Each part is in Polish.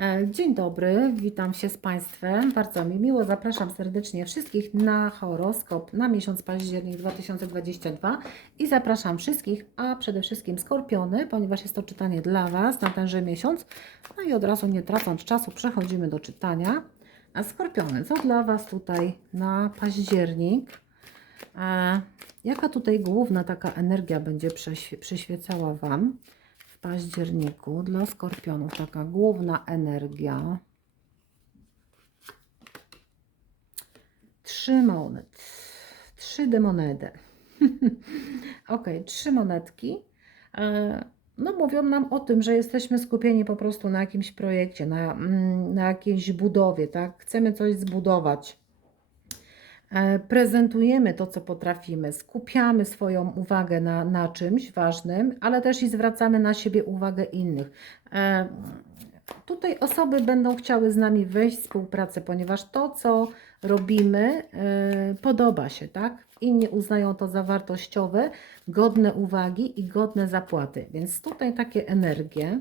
E, Dzień dobry, witam się z Państwem. Bardzo mi miło, zapraszam serdecznie wszystkich na horoskop na miesiąc październik 2022 i zapraszam wszystkich, a przede wszystkim skorpiony, ponieważ jest to czytanie dla Was na tenże miesiąc. No i od razu nie tracąc czasu przechodzimy do czytania. A skorpiony, co dla Was tutaj na październik? E, Jaka tutaj główna taka energia będzie przyświecała Wam? W październiku dla skorpionów taka główna energia. Trzy monet. Trzy demonedy. ok, trzy monetki. E, No, mówią nam o tym, że jesteśmy skupieni po prostu na jakimś projekcie, na, mm, na jakiejś budowie, tak? Chcemy coś zbudować. E, prezentujemy to, co potrafimy, skupiamy swoją uwagę na, na czymś ważnym, ale też i zwracamy na siebie uwagę innych. E, Tutaj osoby będą chciały z nami wejść w współpracę, ponieważ to, co robimy, e, podoba się, tak? Inni uznają to za wartościowe, godne uwagi i godne zapłaty. Więc tutaj takie energie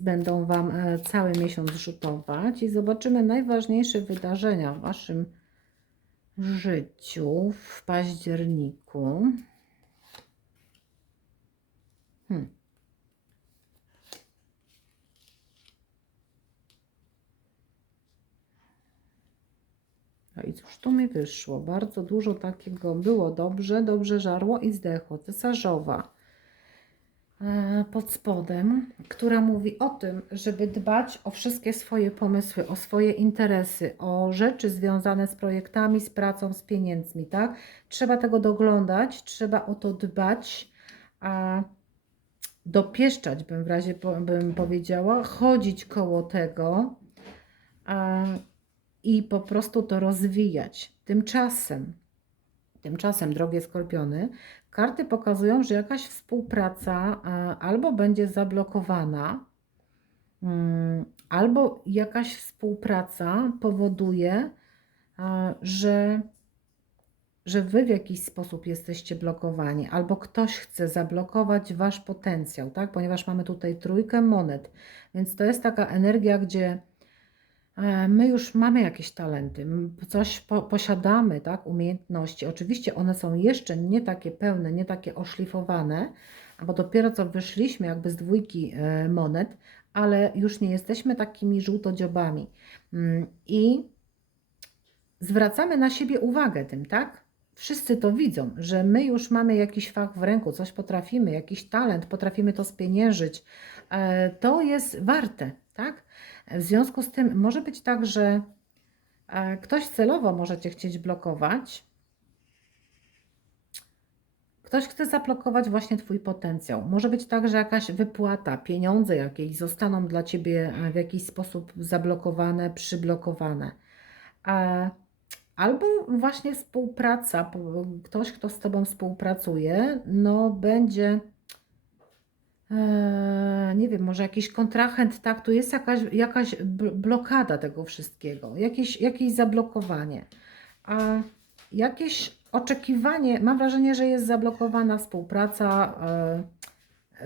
będą Wam cały miesiąc rzutować i zobaczymy najważniejsze wydarzenia w Waszym życiu w październiku. Hmm. No i cóż tu mi wyszło? Bardzo dużo takiego było dobrze, dobrze żarło i zdechło. Cesarzowa pod spodem, która mówi o tym, żeby dbać o wszystkie swoje pomysły, o swoje interesy, o rzeczy związane z projektami, z pracą, z pieniędzmi, tak? Trzeba tego doglądać, trzeba o to dbać, a dopieszczać bym w razie bym powiedziała, chodzić koło tego a, i po prostu to rozwijać. Tymczasem, tymczasem, drogie skorpiony, Karty pokazują, że jakaś współpraca e, albo będzie zablokowana, mm, albo jakaś współpraca powoduje, e, że, że wy w jakiś sposób jesteście blokowani, albo ktoś chce zablokować wasz potencjał, tak? Ponieważ mamy tutaj trójkę monet, więc to jest taka energia, gdzie My już mamy jakieś talenty, coś po, posiadamy, tak, umiejętności. Oczywiście one są jeszcze nie takie pełne, nie takie oszlifowane, bo dopiero co wyszliśmy jakby z dwójki e, monet, ale już nie jesteśmy takimi żółtodziobami. Mm, I zwracamy na siebie uwagę tym, tak? Wszyscy to widzą, że my już mamy jakiś fach w ręku, coś potrafimy, jakiś talent, potrafimy to spieniężyć. E, To jest warte, tak? W związku z tym może być tak, że e, ktoś celowo może Cię chcieć blokować. Ktoś chce zablokować właśnie Twój potencjał. Może być tak, że jakaś wypłata, pieniądze jakieś zostaną dla Ciebie e, w jakiś sposób zablokowane, przyblokowane. E, Albo właśnie współpraca, ktoś, kto z Tobą współpracuje, no będzie Eee, nie wiem, może jakiś kontrahent, tak, tu jest jakaś, jakaś bl- blokada tego wszystkiego, jakieś, jakieś zablokowanie, a jakieś oczekiwanie, mam wrażenie, że jest zablokowana współpraca, e,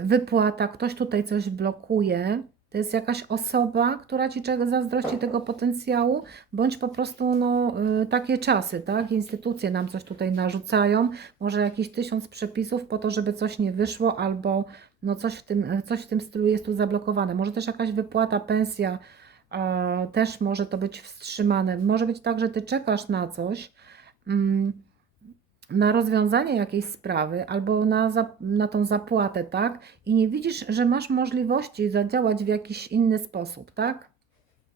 wypłata, ktoś tutaj coś blokuje, to jest jakaś osoba, która Ci czego zazdrości tego potencjału, bądź po prostu no, y, takie czasy, tak, instytucje nam coś tutaj narzucają, może jakiś tysiąc przepisów po to, żeby coś nie wyszło, albo no coś w tym, coś w tym stylu jest tu zablokowane. Może też jakaś wypłata, pensja, e, też może to być wstrzymane. Może być tak, że ty czekasz na coś, mm, na rozwiązanie jakiejś sprawy albo na, za, na tą zapłatę, tak? I nie widzisz, że masz możliwości zadziałać w jakiś inny sposób, tak?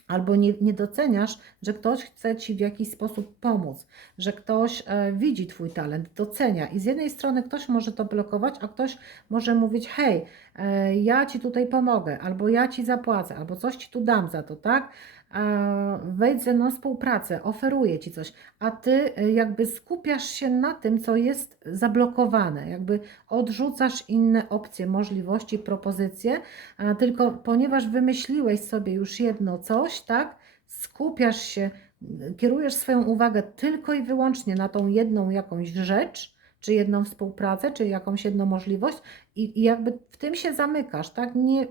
Albo nie, nie doceniasz, że ktoś chce ci w jakiś sposób pomóc, że ktoś e, widzi Twój talent, docenia. I z jednej strony ktoś może to blokować, a ktoś może mówić: Hej, e, ja ci tutaj pomogę, albo ja ci zapłacę, albo coś ci tu dam za to, tak? E, wejdź ze mną współpracę, oferuję ci coś, a ty e, jakby skupiasz się na tym, co jest zablokowane, jakby odrzucasz inne opcje, możliwości, propozycje, a tylko ponieważ wymyśliłeś sobie już jedno coś, tak, skupiasz się, kierujesz swoją uwagę tylko i wyłącznie na tą jedną jakąś rzecz, czy jedną współpracę, czy jakąś jedną możliwość i, i jakby w tym się zamykasz, tak, nie,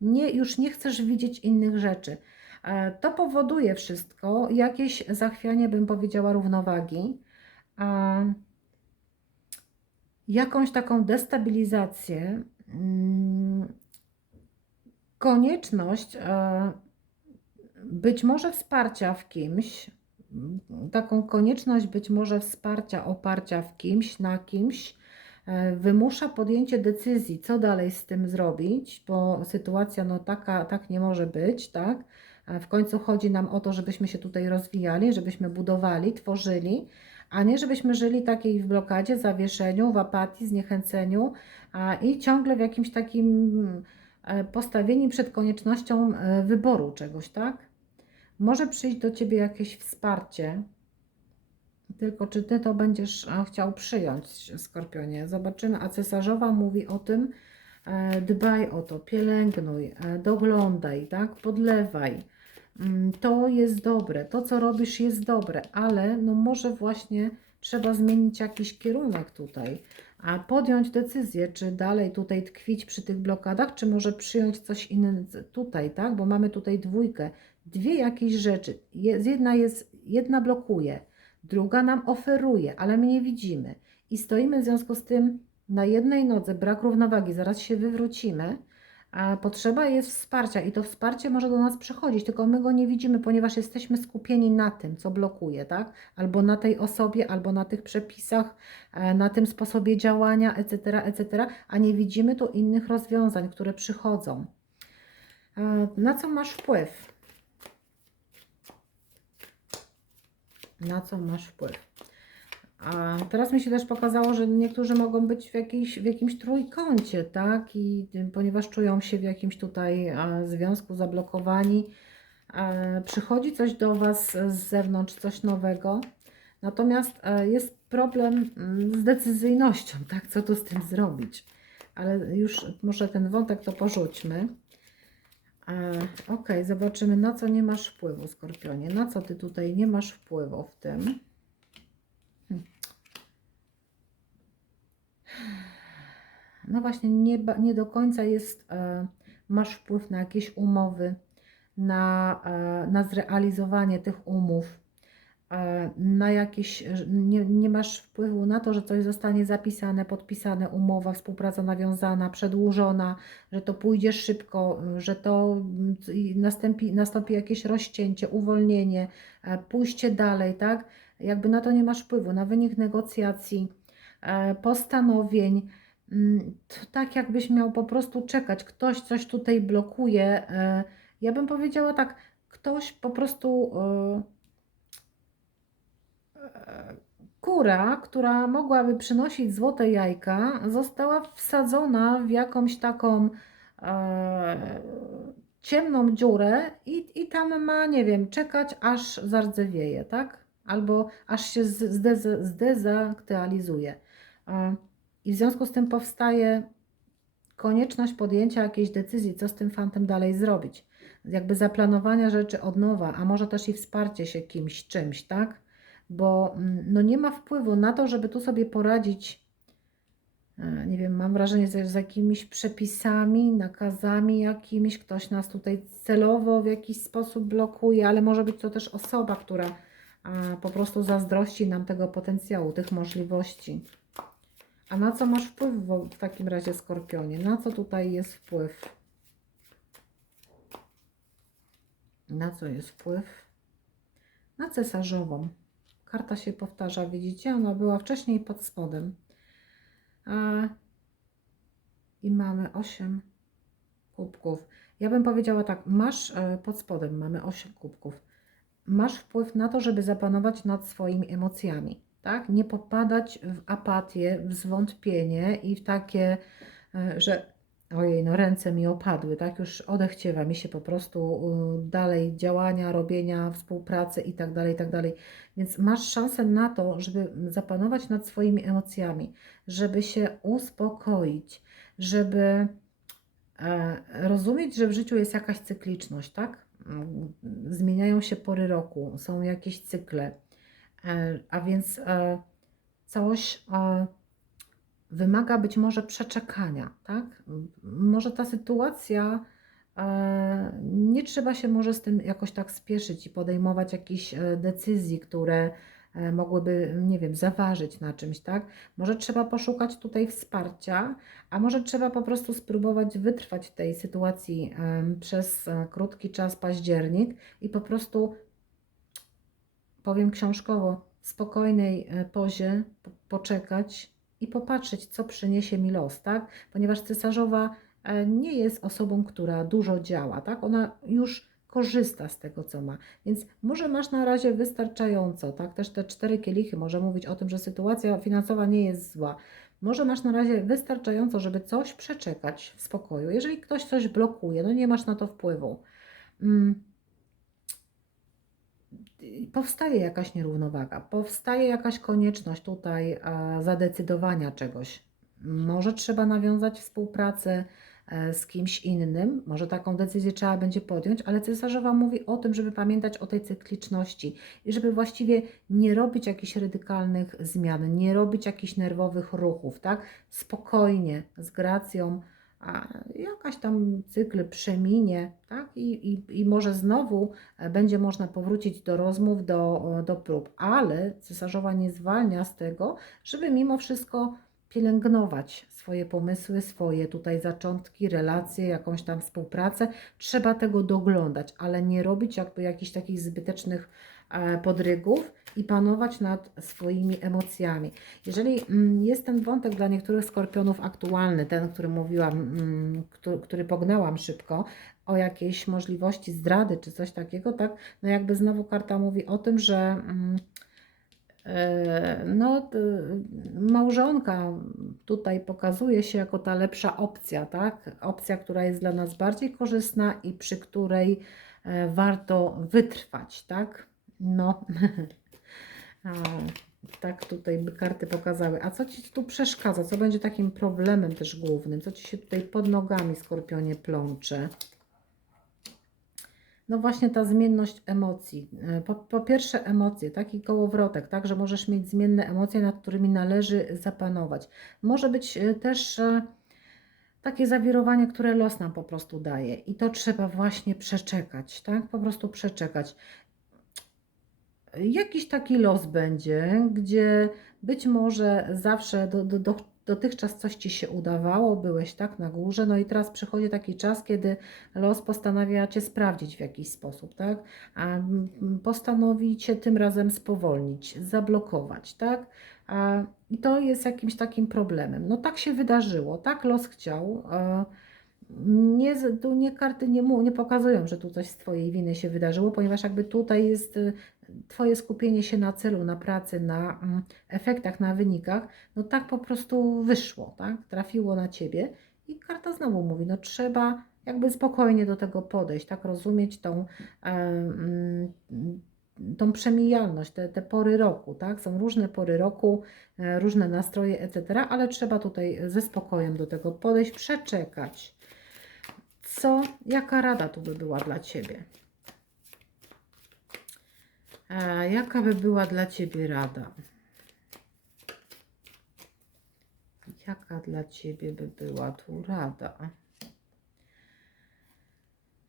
Nie, już nie chcesz widzieć innych rzeczy. E, To powoduje wszystko jakieś zachwianie, bym powiedziała, równowagi, jakąś taką destabilizację, mm, konieczność e, być może wsparcia w kimś, taką konieczność być może wsparcia, oparcia w kimś, na kimś, e, wymusza podjęcie decyzji, co dalej z tym zrobić, bo sytuacja no taka, tak nie może być, tak? E, W końcu chodzi nam o to, żebyśmy się tutaj rozwijali, żebyśmy budowali, tworzyli, a nie żebyśmy żyli takiej w blokadzie, zawieszeniu, w apatii, zniechęceniu i ciągle w jakimś takim e, postawieni przed koniecznością e, wyboru czegoś, tak? Może przyjść do Ciebie jakieś wsparcie, tylko czy Ty to będziesz chciał przyjąć, Skorpionie? Zobaczymy. A cesarzowa mówi o tym, dbaj o to, pielęgnuj, doglądaj, tak? Podlewaj. Mm, To jest dobre, to co robisz jest dobre, ale no może właśnie trzeba zmienić jakiś kierunek tutaj, a podjąć decyzję, czy dalej tutaj tkwić przy tych blokadach, czy może przyjąć coś innego tutaj, tak? Bo mamy tutaj dwójkę, dwie jakieś rzeczy. Jedna jest, jedna blokuje, druga nam oferuje, ale my nie widzimy. I stoimy w związku z tym na jednej nodze, brak równowagi, zaraz się wywrócimy. A potrzeba jest wsparcia i to wsparcie może do nas przychodzić, tylko my go nie widzimy, ponieważ jesteśmy skupieni na tym, co blokuje, tak? Albo na tej osobie, albo na tych przepisach, e, na tym sposobie działania, etc., etc., a nie widzimy tu innych rozwiązań, które przychodzą. E, Na co masz wpływ? Na co masz wpływ? A teraz mi się też pokazało, że niektórzy mogą być w, jakiejś, w jakimś trójkącie, tak? I ponieważ czują się w jakimś tutaj a, związku zablokowani, e, przychodzi coś do Was z zewnątrz, coś nowego. Natomiast e, jest problem mm, z decyzyjnością, tak? Co tu z tym zrobić? Ale już może ten wątek to porzućmy. E, Ok, zobaczymy, na co nie masz wpływu, Skorpionie. Na co Ty tutaj nie masz wpływu w tym? No właśnie nie, nie do końca jest, e, masz wpływ na jakieś umowy, na, e, na zrealizowanie tych umów, e, na jakieś, nie, nie masz wpływu na to, że coś zostanie zapisane, podpisane, umowa, współpraca nawiązana, przedłużona, że to pójdzie szybko, że to mm, nastąpi, nastąpi jakieś rozcięcie, uwolnienie, pójście dalej, tak? Jakby na to nie masz wpływu, na wynik negocjacji, postanowień, Mm, to tak jakbyś miał po prostu czekać. Ktoś coś tutaj blokuje. e, Ja bym powiedziała tak, ktoś po prostu e, e, kura, która mogłaby przynosić złote jajka, została wsadzona w jakąś taką e, ciemną dziurę i, i tam ma, nie wiem, czekać aż zardzewieje, tak? Albo aż się zdezaktualizuje. E, I w związku z tym powstaje konieczność podjęcia jakiejś decyzji, co z tym fantem dalej zrobić. Jakby zaplanowania rzeczy od nowa, a może też i wsparcie się kimś, czymś, tak? Bo mm, no nie ma wpływu na to, żeby tu sobie poradzić, e, nie wiem, mam wrażenie, że z jakimiś przepisami, nakazami jakimiś, ktoś nas tutaj celowo w jakiś sposób blokuje, ale może być to też osoba, która a, po prostu zazdrości nam tego potencjału, tych możliwości. A na co masz wpływ w, takim razie, Skorpionie? Na co tutaj jest wpływ? Na co jest wpływ? Na cesarzową. Karta się powtarza, widzicie? Ona była wcześniej pod spodem. A, I mamy 8 kubków. Ja bym powiedziała tak, masz e, pod spodem, mamy 8 kubków. Masz wpływ na to, żeby zapanować nad swoimi emocjami tak? Nie popadać w apatię, w zwątpienie i w takie, e, że ojej, no ręce mi opadły, tak? Już odechciewa mi się po prostu y, dalej działania, robienia, współpracy i tak dalej, i tak dalej. Więc masz szansę na to, żeby zapanować nad swoimi emocjami, żeby się uspokoić, żeby e, rozumieć, że w życiu jest jakaś cykliczność, tak? Zmieniają się pory roku, są jakieś cykle. E, A więc e, coś e, wymaga być może przeczekania, tak? Może ta sytuacja Nie trzeba się może z tym jakoś tak spieszyć i podejmować jakichś decyzji, które mogłyby, nie wiem, zaważyć na czymś, tak? Może trzeba poszukać tutaj wsparcia, a może trzeba po prostu spróbować wytrwać w tej sytuacji przez krótki czas, październik i po prostu, powiem książkowo, spokojnej e, pozie po- poczekać i popatrzeć, co przyniesie mi los, tak? Ponieważ cesarzowa e, nie jest osobą, która dużo działa, tak? Ona już korzysta z tego, co ma. Więc może masz na razie wystarczająco, tak? Też te cztery kielichy może mówić o tym, że sytuacja finansowa nie jest zła. Może masz na razie wystarczająco, żeby coś przeczekać w spokoju. Jeżeli ktoś coś blokuje, no nie masz na to wpływu. Mm, powstaje jakaś nierównowaga, powstaje jakaś konieczność tutaj zadecydowania czegoś. Może trzeba nawiązać współpracę e, z kimś innym, może taką decyzję trzeba będzie podjąć, ale cesarzowa mówi o tym, żeby pamiętać o tej cykliczności i żeby właściwie nie robić jakichś radykalnych zmian, nie robić jakichś nerwowych ruchów, tak? Spokojnie, z gracją, a jakaś tam cykl przeminie, tak? I, i, i może znowu e, będzie można powrócić do rozmów, do, do prób, ale cesarzowa nie zwalnia z tego, żeby mimo wszystko pielęgnować swoje pomysły, swoje tutaj zaczątki, relacje, jakąś tam współpracę. Trzeba tego doglądać, ale nie robić jakby jakichś takich zbytecznych e, podrygów i panować nad swoimi emocjami. Jeżeli mm, jest ten wątek dla niektórych skorpionów aktualny, ten, który mówiłam, mm, który, który pognałam szybko, o jakiejś możliwości zdrady czy coś takiego, tak, no jakby znowu karta mówi o tym, że mm, e, no, małżonka tutaj pokazuje się jako ta lepsza opcja, tak? Opcja, która jest dla nas bardziej korzystna i przy której e, warto wytrwać, tak? No, A, tak tutaj by karty pokazały. A co Ci tu przeszkadza? Co będzie takim problemem też głównym? Co Ci się tutaj pod nogami, Skorpionie, plącze? No właśnie ta zmienność emocji. E, Po, po pierwsze emocje, taki kołowrotek, tak, że możesz mieć zmienne emocje, nad którymi należy zapanować. Może być e, też e, takie zawirowanie, które los nam po prostu daje i to trzeba właśnie przeczekać, tak, po prostu przeczekać. Jakiś taki los będzie, gdzie być może zawsze do, do, do, dotychczas coś Ci się udawało, byłeś tak na górze, no i teraz przychodzi taki czas, kiedy los postanawia Cię sprawdzić w jakiś sposób, tak? A postanowi Cię tym razem spowolnić, zablokować, tak? A, I to jest jakimś takim problemem. No tak się wydarzyło, tak los chciał. a Nie, tu nie karty nie, mu, nie pokazują, że tu coś z Twojej winy się wydarzyło, ponieważ jakby tutaj jest y, Twoje skupienie się na celu, na pracy, na mm, efektach, na wynikach, no tak po prostu wyszło, tak? Trafiło na Ciebie i karta znowu mówi, no trzeba jakby spokojnie do tego podejść, tak? Rozumieć tą, e, mm, tą przemijalność, te, te pory roku, tak? Są różne pory roku, e, różne nastroje, etc., ale trzeba tutaj ze spokojem do tego podejść, przeczekać. Co, jaka rada tu by była dla Ciebie? Jaka by była dla Ciebie rada? Jaka dla Ciebie by była tu rada?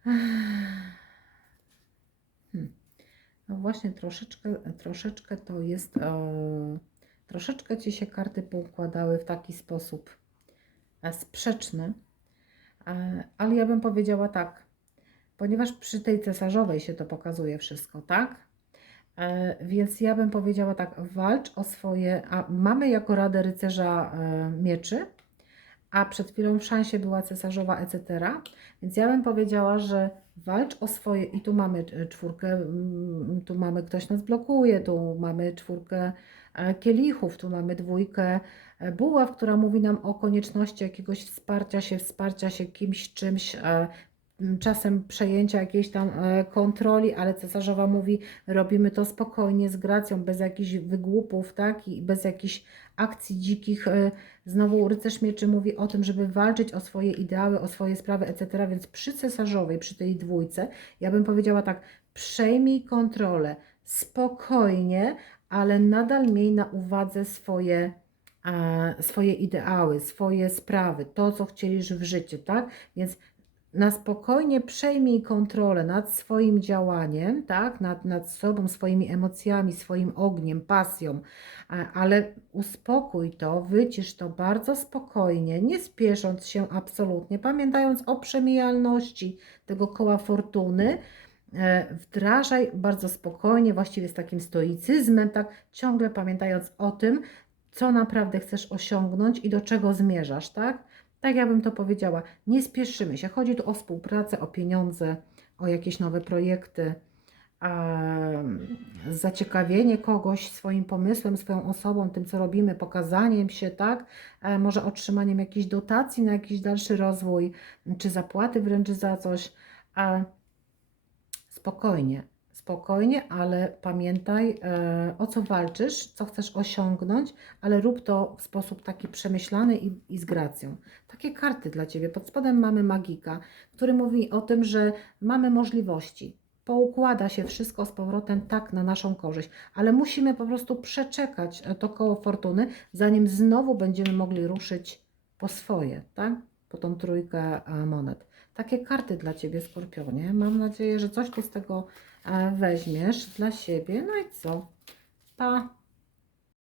Hmm. No właśnie, troszeczkę, troszeczkę to jest, e, troszeczkę Ci się karty poukładały w taki sposób e, sprzeczny, e, ale ja bym powiedziała tak, ponieważ przy tej cesarzowej się to pokazuje wszystko, tak? E, Więc ja bym powiedziała tak, walcz o swoje, a mamy jako radę rycerza e, mieczy, a przed chwilą w szansie była cesarzowa, etc. Więc ja bym powiedziała, że walcz o swoje, i tu mamy e, czwórkę, mm, tu mamy ktoś nas blokuje, tu mamy czwórkę kielichów, tu mamy dwójkę buław, która mówi nam o konieczności jakiegoś wsparcia się, wsparcia się kimś, czymś, czasem przejęcia jakiejś tam e, kontroli, ale cesarzowa mówi, robimy to spokojnie, z gracją, bez jakichś wygłupów, tak, i bez jakichś akcji dzikich. e, Znowu rycerz mieczy mówi o tym, żeby walczyć o swoje ideały, o swoje sprawy, etc. Więc przy cesarzowej, przy tej dwójce, ja bym powiedziała tak, przejmij kontrolę, spokojnie, ale nadal miej na uwadze swoje, e, swoje ideały, swoje sprawy, to, co chcieliś w życiu, tak? Więc na spokojnie przejmij kontrolę nad swoim działaniem, tak? nad, nad sobą, swoimi emocjami, swoim ogniem, pasją, ale uspokój to, wycisz to bardzo spokojnie, nie spiesząc się absolutnie, pamiętając o przemijalności tego koła fortuny, e, wdrażaj bardzo spokojnie, właściwie z takim stoicyzmem, tak, ciągle pamiętając o tym, co naprawdę chcesz osiągnąć i do czego zmierzasz, tak? Tak ja bym to powiedziała, nie spieszymy się. Chodzi tu o współpracę, o pieniądze, o jakieś nowe projekty, em, zaciekawienie kogoś swoim pomysłem, swoją osobą, tym co robimy, pokazaniem się, tak? Może otrzymaniem jakiejś dotacji na jakiś dalszy rozwój, czy zapłaty wręcz za coś. E, Spokojnie, spokojnie, ale pamiętaj e, o co walczysz, co chcesz osiągnąć, ale rób to w sposób taki przemyślany i, i z gracją. Takie karty dla Ciebie. Pod spodem mamy magika, który mówi o tym, że mamy możliwości. Poukłada się wszystko z powrotem tak na naszą korzyść, ale musimy po prostu przeczekać e, to koło fortuny, zanim znowu będziemy mogli ruszyć po swoje, tak? Po tą trójkę e, monet. Takie karty dla Ciebie, Skorpionie. Mam nadzieję, że coś tu z tego e, weźmiesz dla siebie. No i co? Pa!